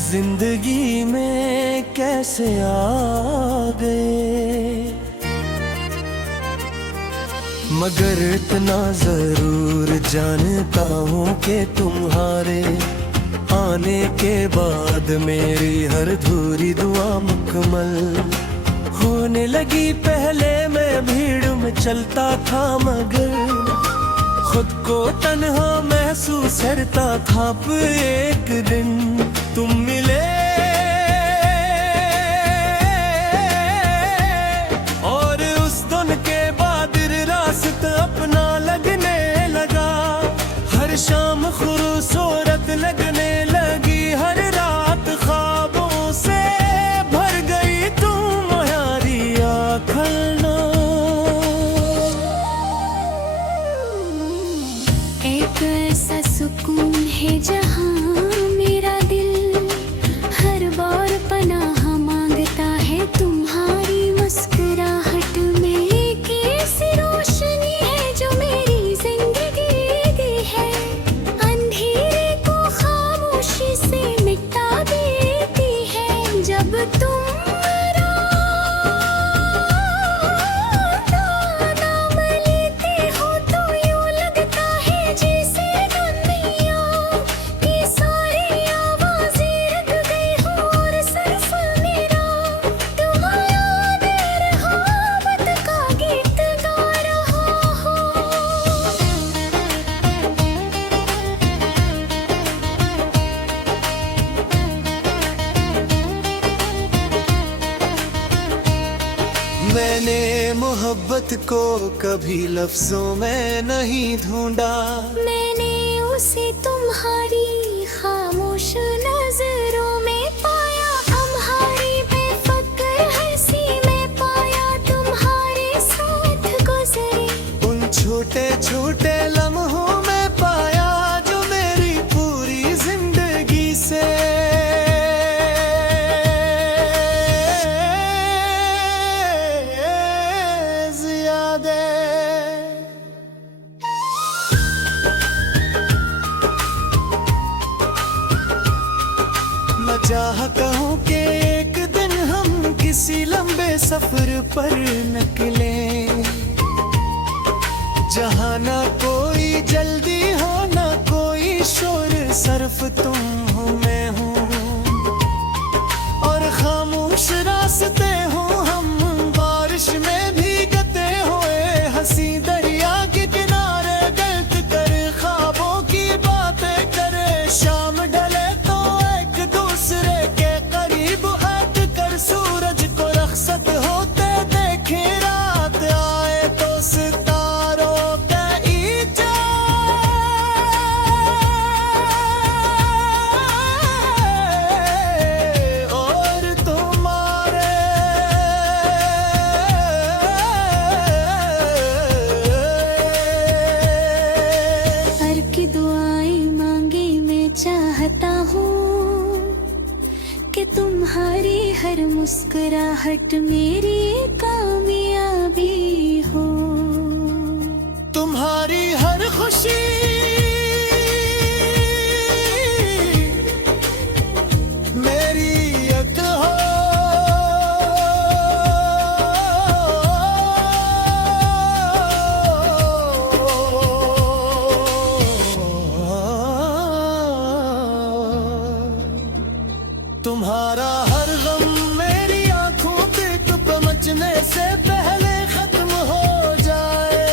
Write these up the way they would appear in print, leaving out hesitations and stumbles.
जिंदगी में कैसे आ गए, मगर इतना जरूर जानता हूँ कि तुम्हारे आने के बाद मेरी हर अधूरी दुआ मुकम्मल होने लगी। पहले मैं भीड़ में चलता था मगर खुद को तन्हा महसूस करता था। एक दिन तुम मिले और उस दिन के बाद रास्ता अपना लगने लगा। हर शाम खूबसूरत लगने लगी, हर रात ख्वाबों से भर गई तुम यारी आखलना। एक ऐसा सुकून है जहाँ मेरा दिल हर बार पनाह मांगता है। तुम्हारी मुस्कुराहट में एक ऐसी रोशनी है जो मेरी जिंदगी दी है। अंधेरे को खामोशी से मिटा देती है। जब तुम नाम लेते हो तो यूं लगता है जैसे दुनिया की सारी आवाजें रख गई हो और सिर्फ मेरा तुम्हारा मोहब्बत का गीत गा रहा हो। मैंने मोहब्बत को कभी लफ्जों में नहीं ढूंढा, मैंने उसे तुम्हारी खामोश नजरों में पाया। हमारी बेफिक्र हंसी में पाया तुम्हारे साथ गुजरे उन छोटे छोटे लम्हों में पाया जो मेरी पूरी जिंदगी से ज्यादा। मैं चाहता हूँ कि एक दिन हम किसी लंबे सफर पर निकले, जहाँ ना कोई जल्दी हो ना कोई शोर, सिर्फ तुम हो मैं हूँ और खामोश रास्ते हो हम। बारिश में भीगते हुए हंसी दरिया के किनारे गलत कर ख्वाबों की बातें करे। शाम ढले तो एक दूसरे के करीब हट कर सूरज को रख्सत होते देखे। रात आए तो सितारों का और तुम्हारे हर की दुआएं मांगे मैं चाहता हूँ कि तुम्हारी हर मुस्कुराहट मेरी कामयाबी हो। तुम्हारी हर खुशी मेरी एक हो। तुम्हारा हर गम मेरी आंखों तक पहुंचने से पहले खत्म हो जाए।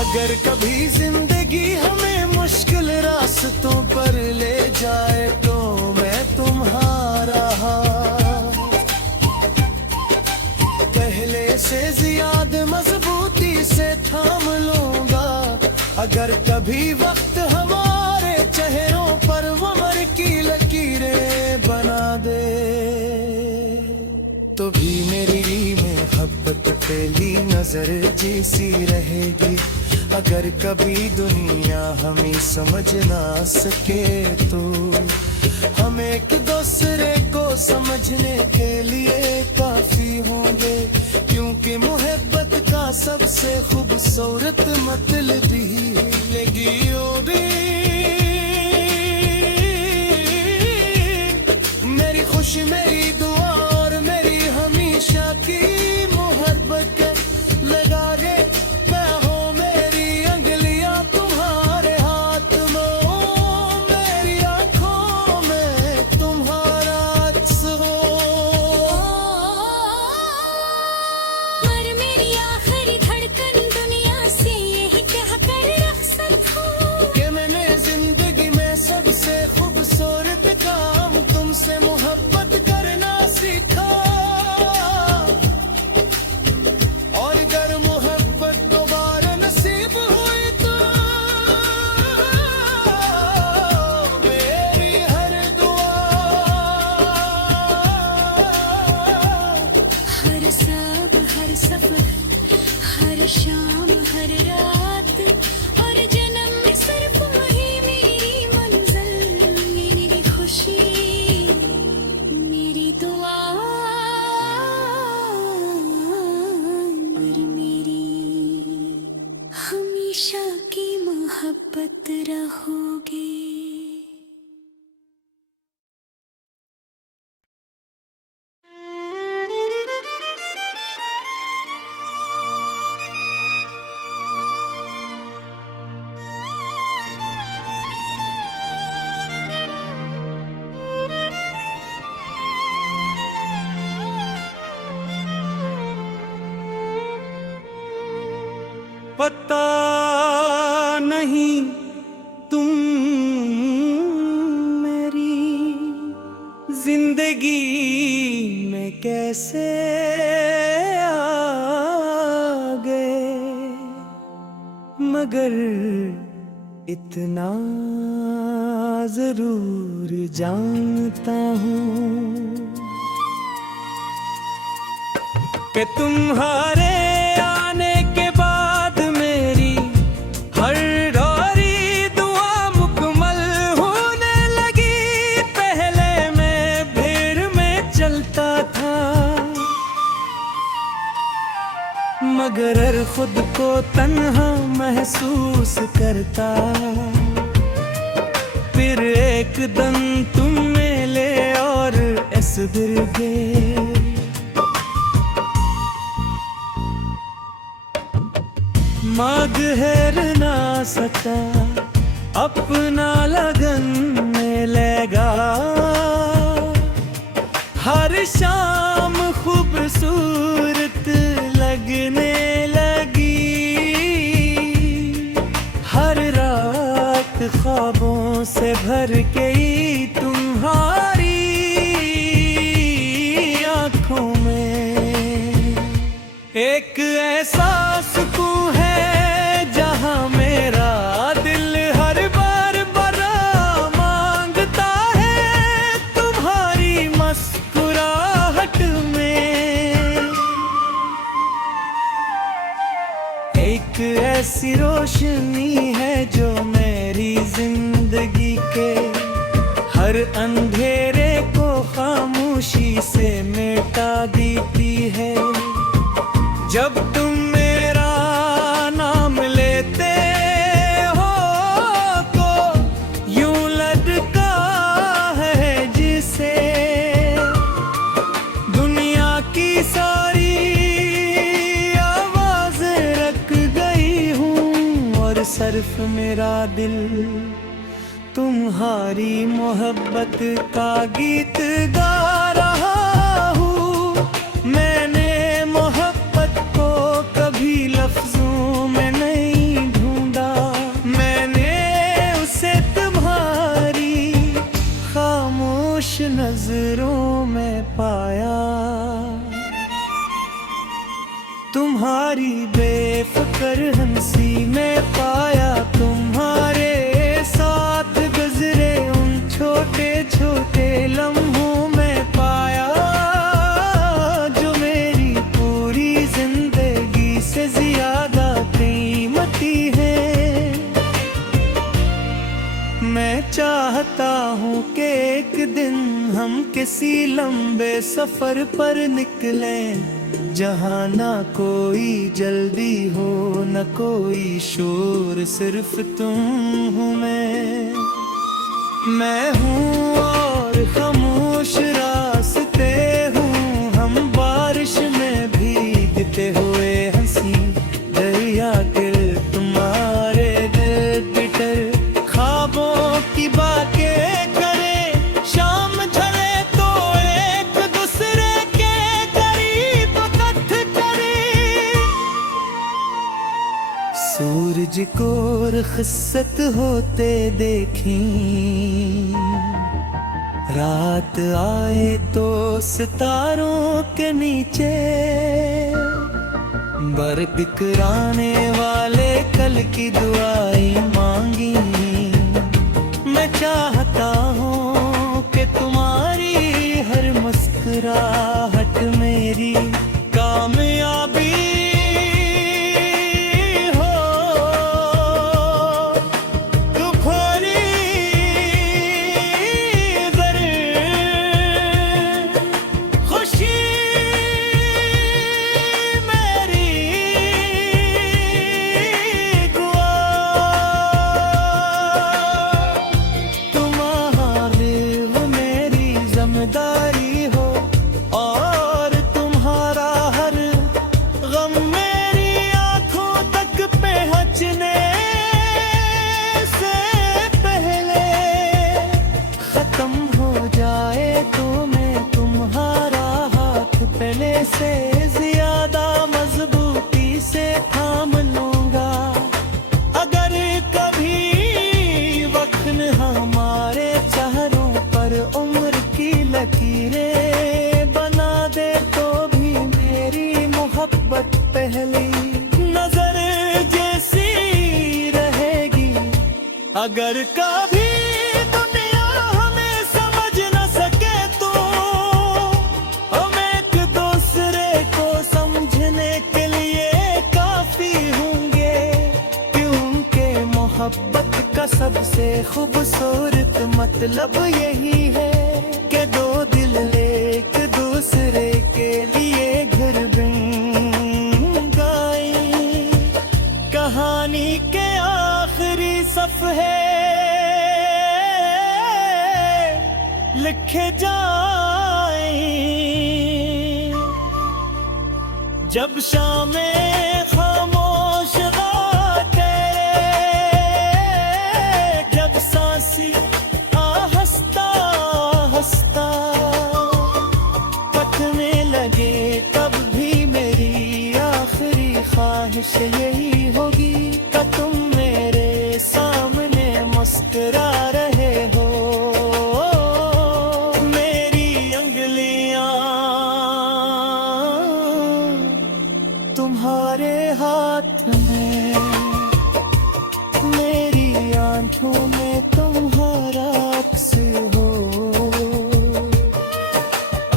अगर कभी जिंदगी हमें मुश्किल रास्तों पर ले जाए तो मैं तुम्हारा पहले से ज्यादा मजबूती से थाम लूंगा। अगर कभी वक्त हमारे चेहरों पर उम्र की लकीरें बना दे तो भी मेरी मोहब्बत पहली नजर जैसी रहेगी। अगर कभी दुनिया हमें समझ ना सके तो हम एक दूसरे को समझने के लिए काफी होंगे, क्योंकि मोहब्बत का सबसे खूबसूरत मतलबी लगी ओरी मेरी खुशी मेरी दुआ और मेरी हमेशा की मोहब्बत लगा रे मैं हो मेरी अंगलियां तुम्हारे हाथ में हो मेरी आंखों में तुम्हारा अक्स हो और मेरी आखिरी धड़कन दुनिया से यही कहकर रखसत हो कि मैंने जिंदगी में सबसे खूबसूरत काम तुमसे मोहब्बत करना सीखा और अगर मोहब्बत दोबारा नसीब हुई तो मेरी हर दुआ हर सब हर सफर हर शाम हर रात और जन्म में सिर्फ वही मेरी मंजिल मेरी खुशी मेरी दुआ और मेरी हमेशा की मोहब्बत रहोगे। पता नहीं तुम मेरी जिंदगी में कैसे आ गए मगर इतना जरूर जानता हूँ कि तुम्हारे आने के बाद मेरी हर रोरी दुआ मुकम्मल होने लगी पहले मैं भीड़ में चलता था मगर खुद को तन्हा महसूस करता फिर एक दम तुम मिले और इस दिल गए माग हेर ना सका अपना लगन में लगा हर शाम खूबसूरत लगने लगी हर रात ख्वाबों से भर गई तुम्हारी आंखों में एक ऐसा सुकून है जहां मेरा दिल हर बार बरा मांगता है तुम्हारी मुस्कुराहट में एक ऐसी रोशनी है जो मेरी जिंदगी के हर अंधेरे को खामोशी से मिटा देती है जब तुम मेरा नाम लेते हो तो यूं लगता है जिसे दुनिया की सारी आवाज़ें रख गई हूँ और सिर्फ मेरा दिल तुम्हारी मोहब्बत का गीत गा रहा हूँ मैंने मोहब्बत को कभी लफ्जों में नहीं ढूंढा मैंने उसे तुम्हारी खामोश नजरों में पाया तुम्हारी बेफिक्र हंसी में पाया तुम्हारे साथ गुजरे उन छोटे छोटे लम्हों में पाया जो मेरी पूरी जिंदगी से ज्यादा कीमती है मैं चाहता हूँ कि एक दिन हम किसी लंबे सफर पर निकलें जहाँ ना कोई जल्दी हो न कोई शोर, सिर्फ तुम हूँ मैं हूँ और खामोश रास्ते हूँ हम, बारिश में भीगते हुए हंसी दरिया के तुम्हारे दिल बिटर ख्वाबों की बातें करे, शाम ढले तो एक दूसरे के करीब कथ करे। सूरज को रुखसत होते देखी, रात आए तो सितारों के नीचे बरकराने वाले कल की दुआएं मांगी। मैं चाहता हूँ कि तुम्हारी हर मुस्कुराहट मेरी कामयाबी हो। तू भरी खुशी हो और तुम्हारा हर गम मेरी आंखों तक पहुंचने से पहले खत्म हो जाए तो मैं तुम्हारा हाथ पहले से ज्यादा मजबूती से थाम लूंगा। अगर कभी वक्त हमारे चेहरों पर उम्र की लकीरें बना दे तो भी मेरी मोहब्बत पहली नजर जैसी रहेगी। अगर कभी दुनिया हमें समझ न सके तो हम एक दूसरे को समझने के लिए काफी होंगे, क्योंकि मोहब्बत का सबसे खूबसूरत मतलब यही है कि दो दिल एक दूसरे के लिए घर बन गए। कहानी के आखिरी सफ़हे लिखे जाए जब शामें खामोश गाते, जब सांसी आहिस्ता हंसता पकने लगे, तब भी मेरी आखिरी ख्वाहिश यही होगी कि तुम मेरे सामने मुस्कुरा रहे हो। मेरी अंगुलियां तुम्हारे हाथ में, मेरी आंखों में तुम्हारा अक्स हो,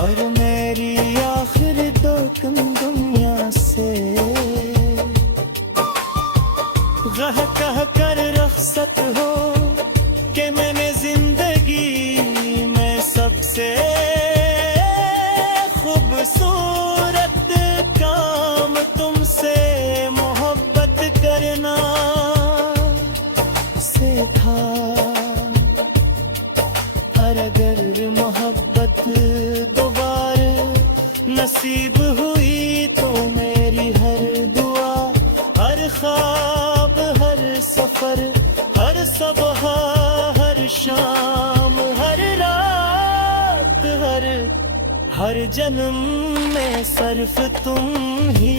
और मेरी आखिर दो दुनिया से गह कह कर रुखसत हो कि मैंने जिंदगी में सबसे खूबसूरत काम तुमसे मोहब्बत करना से था। और अगर मोहब्बत दोबारा नसीब हुई तो मेरी हर दुआ, हर ख्वाब, हर सफर, हर सुबह, हर शाम, हर रात, हर जन्म में सिर्फ तुम ही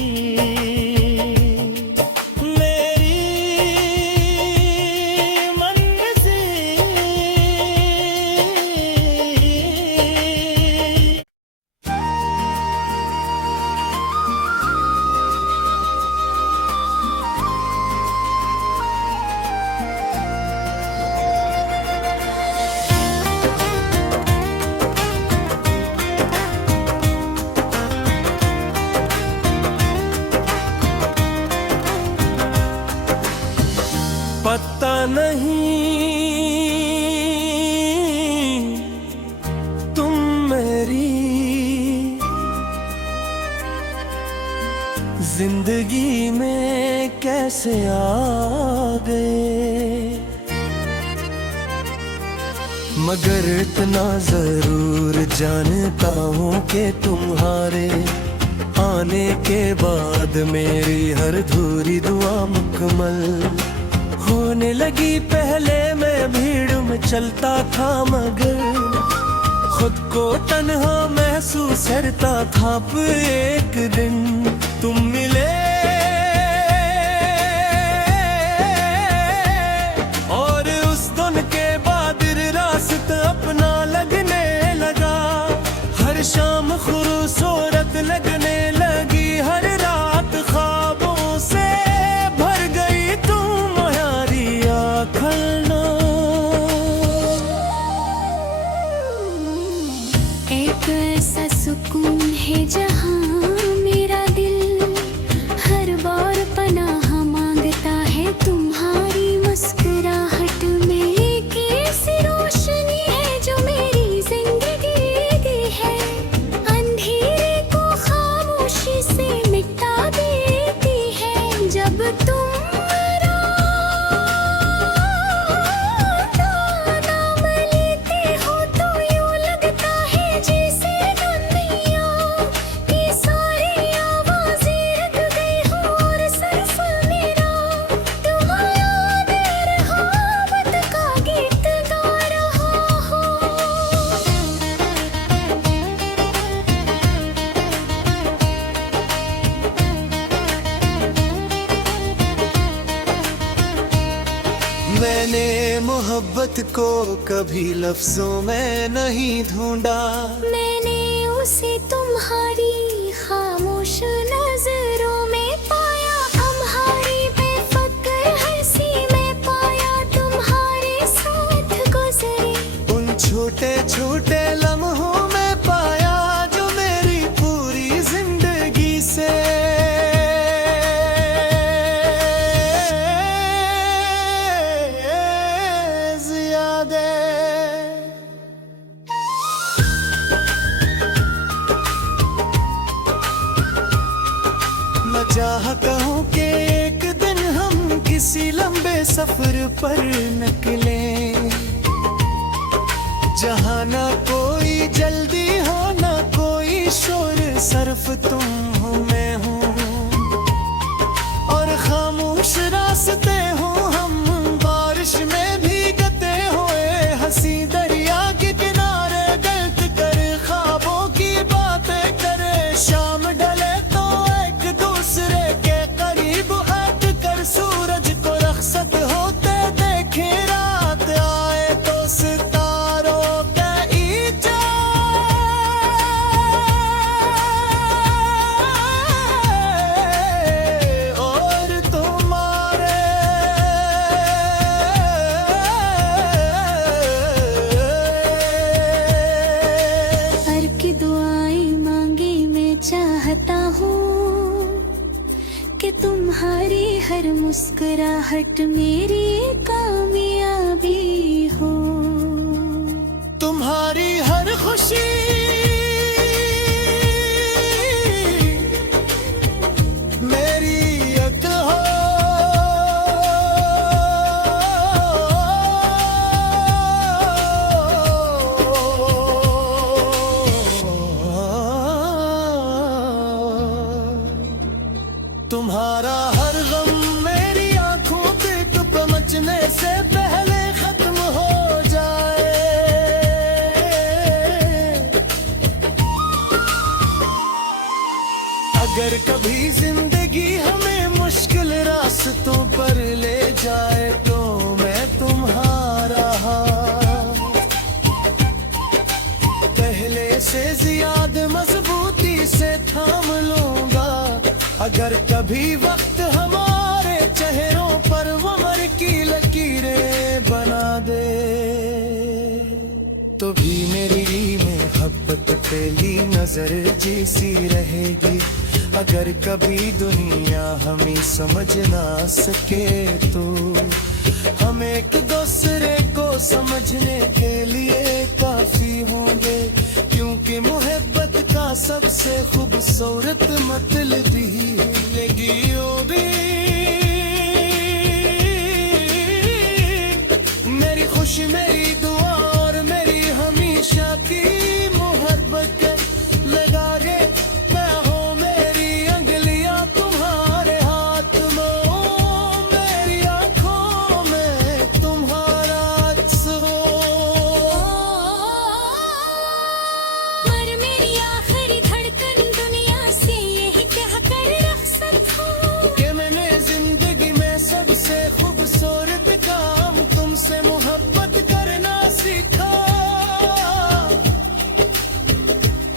पता नहीं तुम मेरी जिंदगी में कैसे आ गए, मगर इतना जरूर जानता हूँ कि तुम्हारे आने के बाद मेरी हर अधूरी दुआ मुकम्मल होने लगी। पहले मैं भीड़ में चलता था, मगर खुद को तन्हा महसूस करता था। एक दिन तुम मिले और उस दिन के बाद रास्ता अपना लगने लगा। हर शाम खूबसूरत लगने लगी, हर रात ख्वाबों से भर गई तुम यारी आखलना। एक ऐसा सुकून है जहाँ मेरा दिल हर बार पनाह मांगता है। तुम्हारी मुस्कुराहट में एक ऐसी रोशनी है जो मेरी जिंदगी दी है। अंधेरे को खामोशी से मिटा देती है। जब तुम नाम लेते हो तो यूं लगता है जैसे दुनिया की सारी आवाज़ें रख गई हो और सिर्फ मेरा तुम्हारा रहमत का गीत गा रहा हो। मैंने मोहब्बत को कभी लफ्जों में नहीं ढूंढा, मैंने उसे तुम्हारी खामोश नजरों में पाया। हमारी बेफिक्र हंसी में पाया तुम्हारे साथ गुजरे। उन छोटे छोटे लम्हों में पाया जो मेरी पूरी जिंदगी से ज्यादा। मैं चाहता हूँ कि एक दिन हम किसी लंबे सफर पर निकले, जहाँ ना कोई जल्दी हो ना कोई शोर, सिर्फ तुम हो मैं हूँ और खामोश रास्ते हो हम। बारिश में भीगते हुए हंसी दरिया के किनारे गलत कर ख्वाबों की बातें करे। शाम ढले तो एक दूसरे के करीब हट कर सूरज को रख्सत होते देखे। रात आए तो सितारों का और तुम्हारे हर की दुआएं मांगे मैं चाहता हूँ कि तुम्हारी हर मुस्कुराहट मेरी कामयाबी हो। तुम्हारी हर खुशी मेरी एक हो। तुम्हारा हर गम मेरी आंखों पे पहुंचने से पहले खत्म हो जाए। अगर कभी जिंदगी हमें मुश्किल रास्तों पर ले जाए तो मैं तुम्हारा पहले से ज्यादा मजबूती से थाम लूंगा। अगर कभी वक्त हमारे चेहरों पर उम्र की लकीरें बना दे तो भी मेरी मोहब्बत पहली नजर जैसी रहेगी। अगर कभी दुनिया हमें समझ ना सके तो हम एक दूसरे को समझने के लिए काफी होंगे, क्योंकि मोहब्बत का सबसे खूबसूरत मतलब ही है। जिंदगी यूं भी मेरी खुशी मेरी दुआ और मेरी हमेशा की मोहब्बत लगा के मैं हो मेरी अंगलियां तुम्हारे हाथ में हो मेरी आंखों में तुम्हारा अक्स हो और मेरी आखिरी धड़कन दुनिया से यही कहकर रुखसत हूँ कि मैंने जिंदगी में सबसे खूबसूरत काम तुमसे मोहब्बत करना सीखा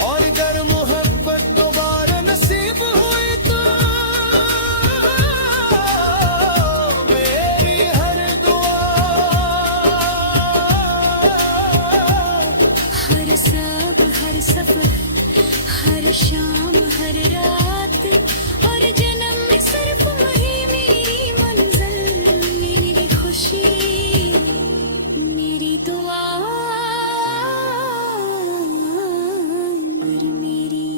और अगर मोहब्बत दोबारा नसीब हुई तो मेरी हर दुआ हर सब हर सफर हर शाम हर रात और जन्म में सिर्फ वही मेरी मंजिल मेरी खुशी मेरी दुआ और मेरी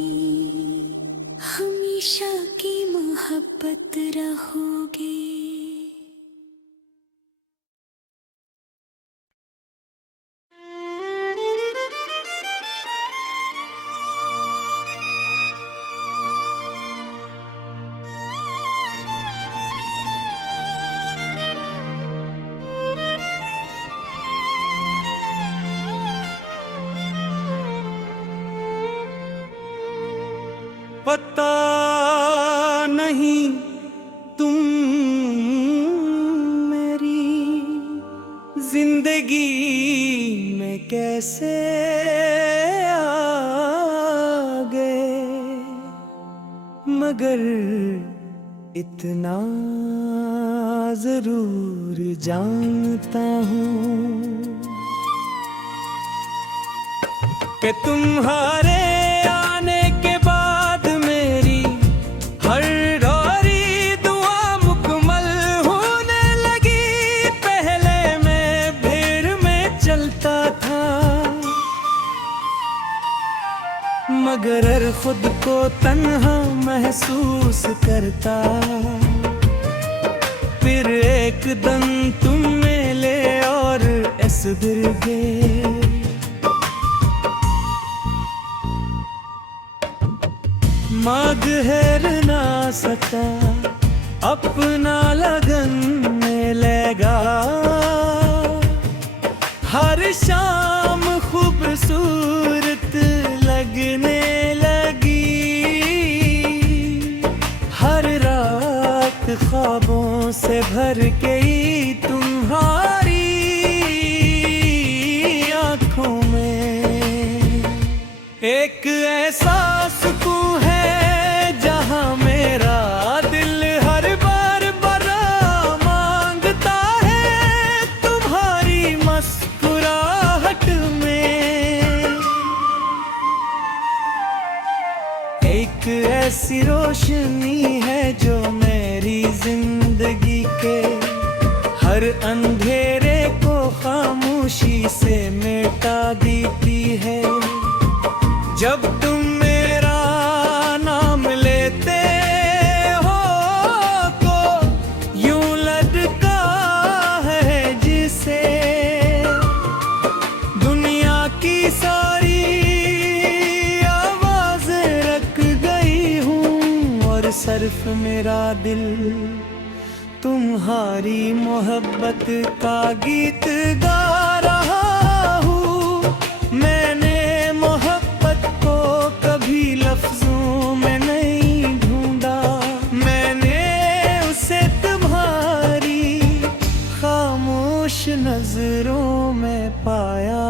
हमेशा की मोहब्बत रहोगे। पता नहीं तुम मेरी जिंदगी में कैसे आ गए मगर इतना जरूर जानता हूँ कि तुम्हारे आने के बाद मेरी हर डोरी दुआ मुकम्मल होने लगी। पहले मैं भीड़ में चलता था मगर खुद को तन्हा महसूस करता फिर एक दम तुम मिले और इस दिल गए मगर ना सका अपना लगन में लगा हर शाम खूबसूरत लगने लगी हर रात ख्वाबों से भर गई तुम्हारी आंखों में एक ऐसा सुकून है जहां मेरा दिल हर बार बरा मांगता है तुम्हारी मुस्कुराहट में एक ऐसी रोशनी है जो मेरी जिंदगी के हर अंधेरे को खामोशी से मिटा देती है जब तुम मेरा नाम लेते हो तो यूं लगता है जिसे दुनिया की सारी आवाज़ें रख गई हूँ और सिर्फ मेरा दिल तुम्हारी मोहब्बत का गीत गा रहा हूँ। मैंने मोहब्बत को कभी लफ्जों में नहीं ढूंढा मैंने उसे तुम्हारी खामोश नजरों में पाया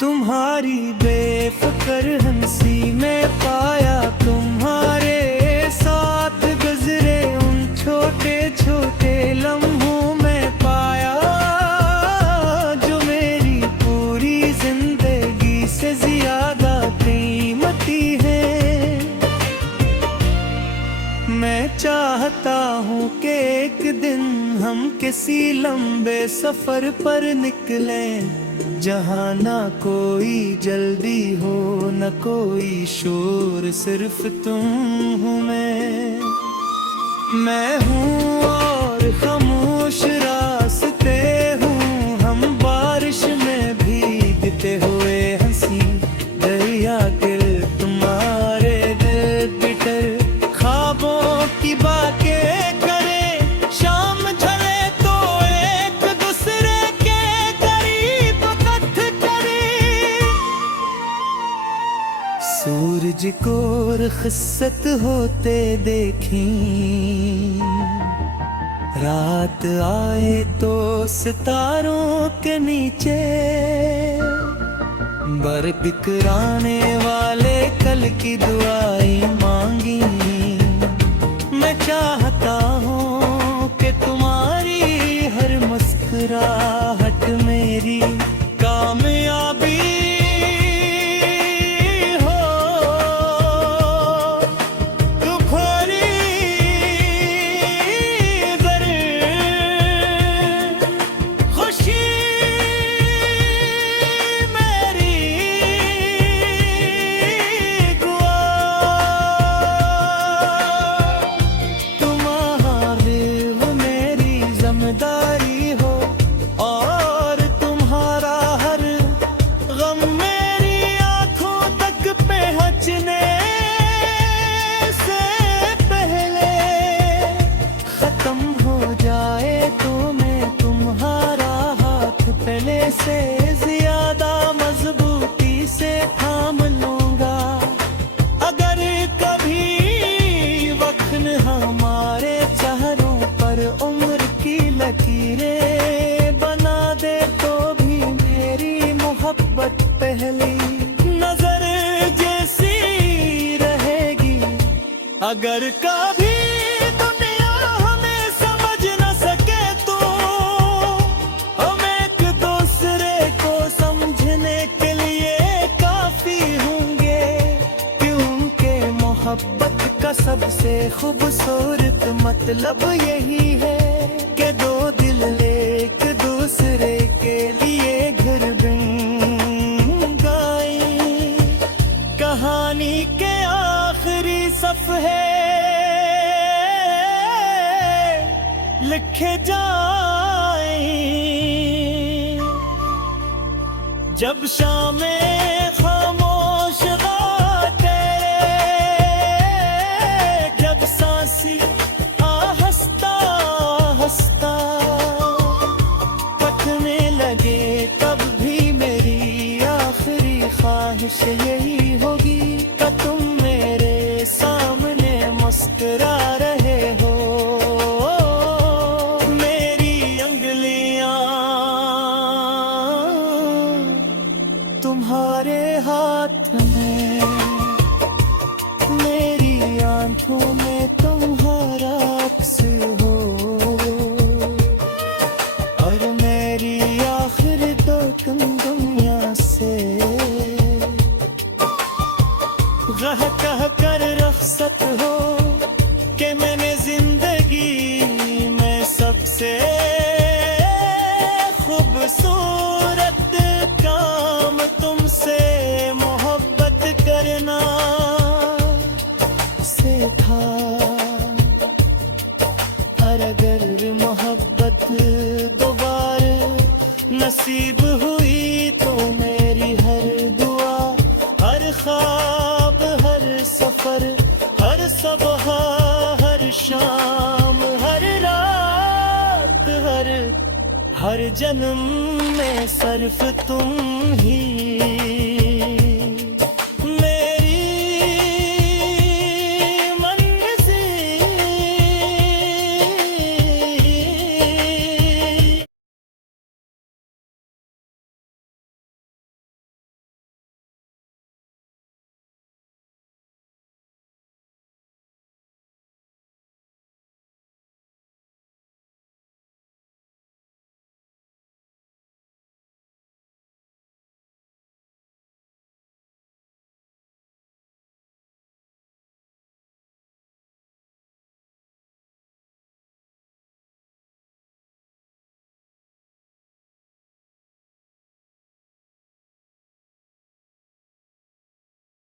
तुम्हारी बेफिक्र हंसी में पाया तुम्हारे साथ गुजरे उन छोटे छोटे लम्हों में पाया जो मेरी पूरी जिंदगी से ज्यादा कीमती है। मैं चाहता हूँ कि एक दिन हम किसी लंबे सफर पर निकलें जहाँ ना कोई जल्दी हो न कोई शोर, सिर्फ तुम हूँ मैं हूँ और खामोश रास्ते हूँ हम, बारिश में भीगते हुए हंसी दरिया के तुम्हारे दिल बिटर ख्वाबों की बातें करे, शाम ढले तो एक दूसरे के करीब कथ करे। सूरज को रुखसत होते देखी, रात आए तो सितारों के नीचे बरबिकराने वाले कल की दुआएं मांगी। मैं चाहता हूँ कि तुम्हारी हर मुस्कुराहट मेरी कामयाबी हो। तुम्हारी दर खुशी जिम्मेदारी हो, और तुम्हारा हर गम मेरी आंखों तक पहुंचने से पहले खत्म हो जाए तो मैं तुम्हारा हाथ पहले से ज्यादा मजबूती से थाम लूंगा। अगर कभी वक्त हमारे चेहरों पर उम्र की लकीरें बना दे तो भी मेरी मोहब्बत पहली नजर जैसी रहेगी। अगर कभी दुनिया हमें समझ न सके तो हम एक दूसरे को समझने के लिए काफी होंगे, क्योंकि मोहब्बत का सबसे खूबसूरत मतलब यही है कि दो दिल एक दूसरे के लिए घर बन गए। कहानी के आखिरी सफ़हे लिखे जाए जब शामें खामोश गाते, जब सांसी आहिस्ता आहिस्ता पकने लगे, तब भी मेरी आखिरी ख्वाहिश यही होगी कि तुम मेरे सामने मुस्कुरा रहे हो। मेरी अंगुलियां तुम्हारे हाथ में, मेरी आंखों में तुम्हारा अक्स हो, और मेरी आखिर दो दुनिया से कह कर रख्सत हो कि मैंने जिंदगी में सबसे खूबसूरत काम तुमसे मोहब्बत करना से था। और अगर मोहब्बत दोबारा नसीब हुई तो मेरी हर दुआ, हर ख्वाब, हर सफर, हर सबह, हर शाम, हर रात, हर जन्म में सिर्फ तुम ही